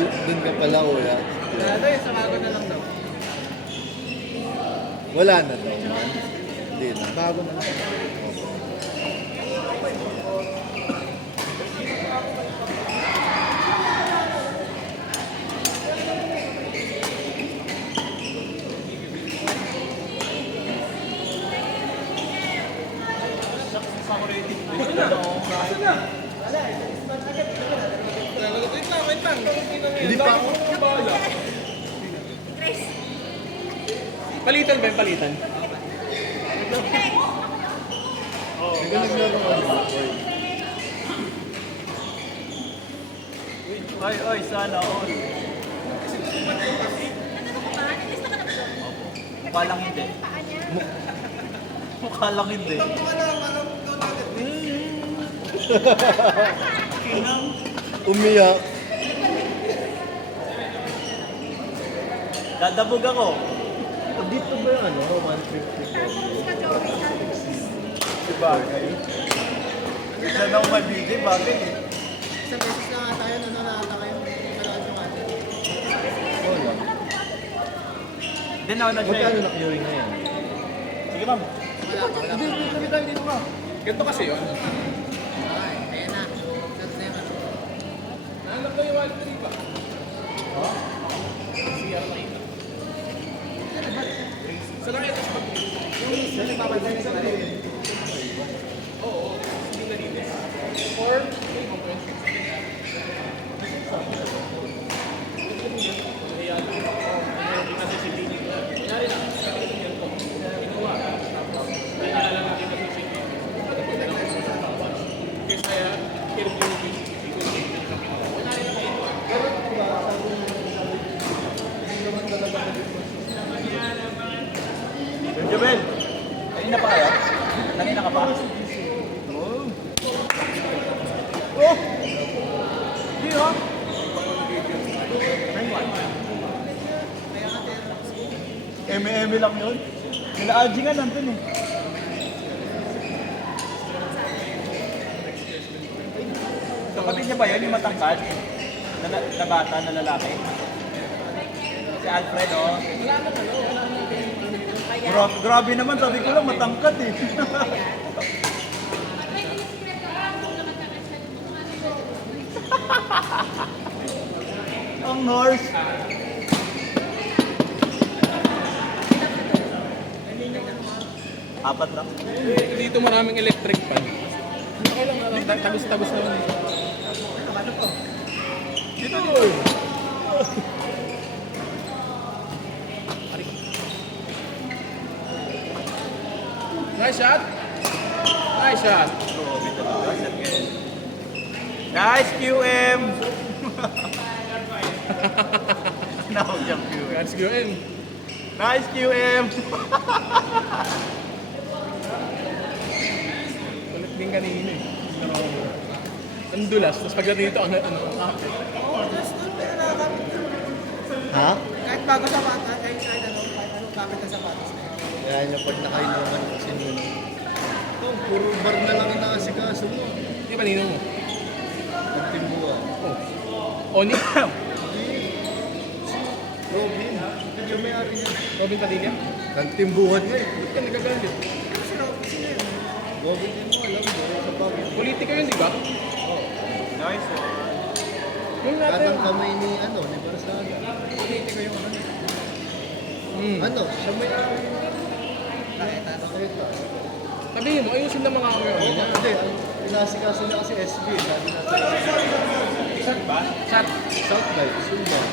dun ka pala, kuya. Wala daw yun, sa bago na lang daw. Wala na daw. Hindi na. Bago na lang. Hindi pa ako. Palitan ba yung palitan? Oy, oy, sana all. Mukha lang hindi. Mukha lang hindi. Umiyak. Dadabog ako. Dito ba yung ano? 154. Bagay. Isa na umabili, bagay eh. Isang beses na nga tayo, nakata kayo. Malakad yung atin. Wala. Hindi na ako Magkano nag-share. na queuing na yan? Sige ma'am. Wala pa, wala pa. Ganito kasi yun. Ay, ayan na. That's never. Nahanap ko yung wallet ko ba? CR na ito. Sa nakita sa pag- Yung nagpapantay na sa balik. Oo, hindi nalinis. Or, may component. Ayan. Yung nasa CCTV. Kunyari lang, nakikita niyo po. Ginawa. Tapos, may nalala natin sa CCTV. Pagkapunta lang ako sa tawas. Kasi kaya, hirap yung CCTV ko na ginawa. Kunyari lang ito. Benjamin, kanina pa kayo? Kanina ka pa? Oh! Oh! Hindi ha? Eme-eme lang yun. Nila-adji nga nandun eh. Kapatid niya ba yun, yung matangkad? Na bata, na lalaki? Si Alfred, oh. Grabe naman, sabi ko lang matangkad eh. Ang nurse. Apat lang. Dito maraming electric fan. Okay lang, tagos-tagos naman dito. Dito dito. Nice shot! Nice shot! Nice QM! Tinawag siyang QM. Let's go in. Nice QM! Kulit din kanina eh. Pero, ang dulas. Tapos pagdating dito, ang kapit. Ha? Kahit bago sa bata, kahit ano, gamit na sapatos. Kaya niya pag nakainuman kasi nun. Oh, puro bar na lang inaasikaso mo. Hindi ba nino mo? Pagtimbuha. Oh. Oni? Robin. Ito yung may-ari niya. Robin Padilla? Kantimbuhan niya eh. Ba't ka nagagalit? Kasi sino yun? Robin din mo, alam mo. Sa bagay. Politika yun, di ba? Nice one. Yung natin. Katang kamay ni ano, ni Barsaga. Politiko yung ano. Ano, siya may-ari. Nakita. Nakita. Sabihin mo, ayusin na mga kami. Hindi, ang inasikaso niya kasi SB. Sabi natin. Shot ba? Shot. Southbite, Sulban.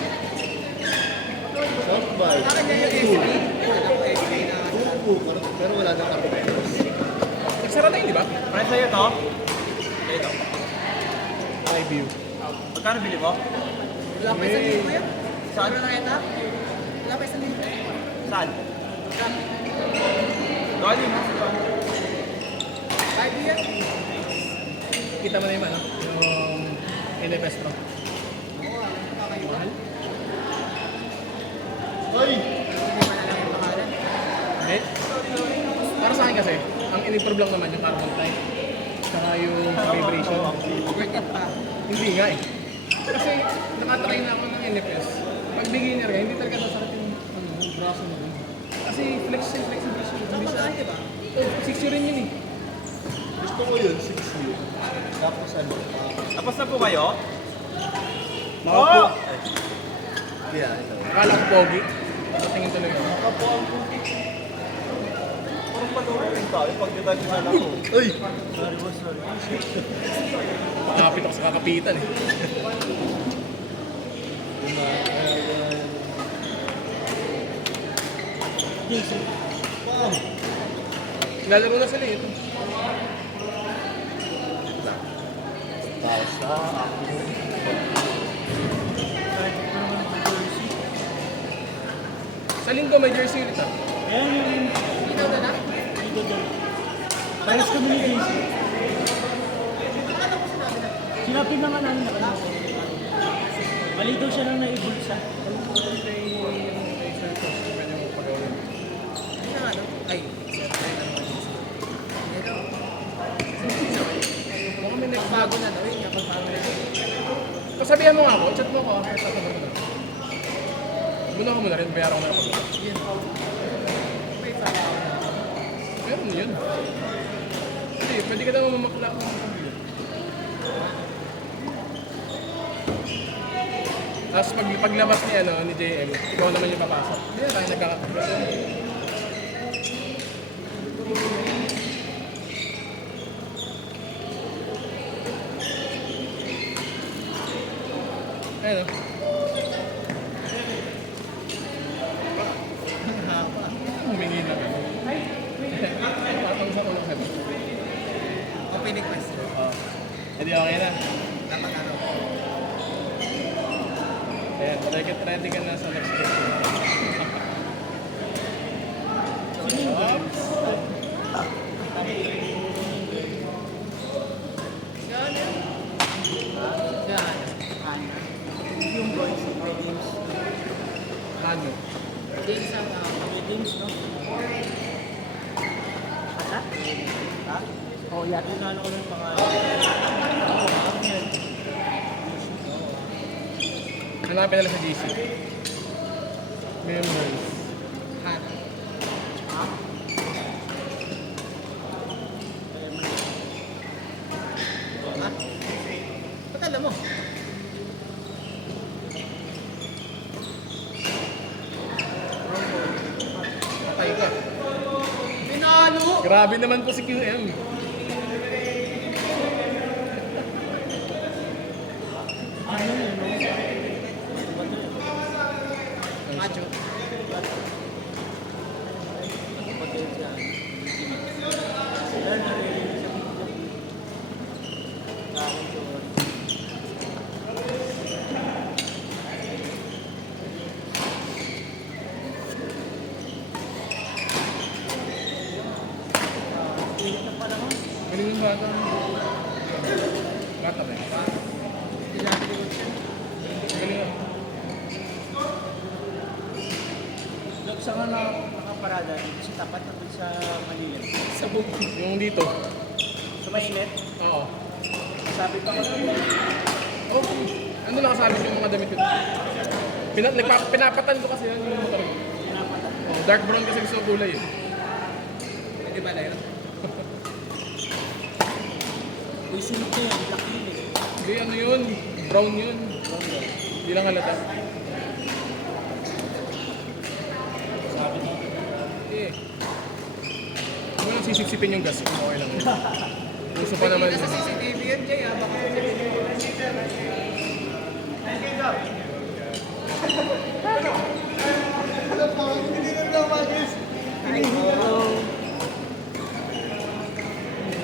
Southbite. Bakit niya yung SB? Alam ko SB na. Tupo, pero wala nang arbitos. Nagsara na yun, di ba? Friend sa'yo to? Sa'yo to? High view. Magkano bili mo? Wala pa isang libo yan. Saan? Ano nakita? Wala pa isang libo. Saan? Galing ha? 5 yan. Kita mo na yung ano? Yung Elevestro. Oo, nakakaiba. Ay! Hindi pa nalang yung pangalan. Hindi. Para sa akin kasi, ang in-improve lang naman yung carbon type. Saka yung vibration. Worth it pa. Hindi nga eh. Kasi nakatry na ako ng NFS, pag beginner ka, hindi talaga sasakit yung braso mo. Kasi flexibility. Hindi siya. Di ba? 6 rin yun eh. Gusto ko yun, 6 years. Tapos ano, Tapos na po kayo? makapo. Yeah, ito. Akala ko pogi. Patingin tuloy ako. Makapo ang puti. Parang panoorin rin tayo pag detalye na ako. Uy! Makakapit ako sa kakapitan eh. Lalaro na sila ito. Tapos na ako. Sa linggo may jersey ulit ah. Ikaw na na? Pares kami ni Casey. Akala ko sinabi na. Sinabi na nga namin na kanina. Mali daw siya lang naibulsa. Hindi na ano? Ay. Ito. Mukhang may next Bago na daw yun. Kapag bago na. Pasabihan mo nga ako, chat mo ako. Sasabihan ko na. Muna ko muna rin, bayaran ko na ako. Yun. May pala ako na. Meron yun. Hindi, pwede ka naman mamakla kung tapos paglabas ni, ni JM, ikaw naman yung papasok. Hindi na tayo nagkakatagal. Ayun o. Humingi na. Patang sa ulo ka. Opening question. Hindi okay na. Dapat ano? Ayan, ready ka na sa next question. Yan. Yan. Yung boys, may games. Ano? James ang May games, no? Ata? Ha? Oo, yata. Tinalo ko ng pangalan. Hanapin nila sa GC. Members. Hana. Ha? Ha? Ba't alam mo? Patay ka. Pinalo! Grabe naman po si QM. Ano yun, no? Macho. Sila naririnig sa video. Sa akin, sorry. Ingat na pala mo. Galing yung bata. Bata ba yun? Galing yun. Doon sa nga nakaparada, dito sa tapat na doon sa Manila. Sa buki. Yung dito. Sa mainit, Oo. sabi pa ko Oh, ano nakasabit yung mga damit ko? Pinapatan ko kasi yan yung motor ko. Oh, dark brown kasi gusto ko kulay eh. Hindi ba na yun? uy, sinok na yan, black yun eh. Hindi, ano yun? Brown yun. Hindi lang halata. Sabi na. Eh. Huwag mo lang sisiksipin yung gas kung okay lang yun. Gusto pa naman. Nakikita sa CCTV yan, Jay. Baka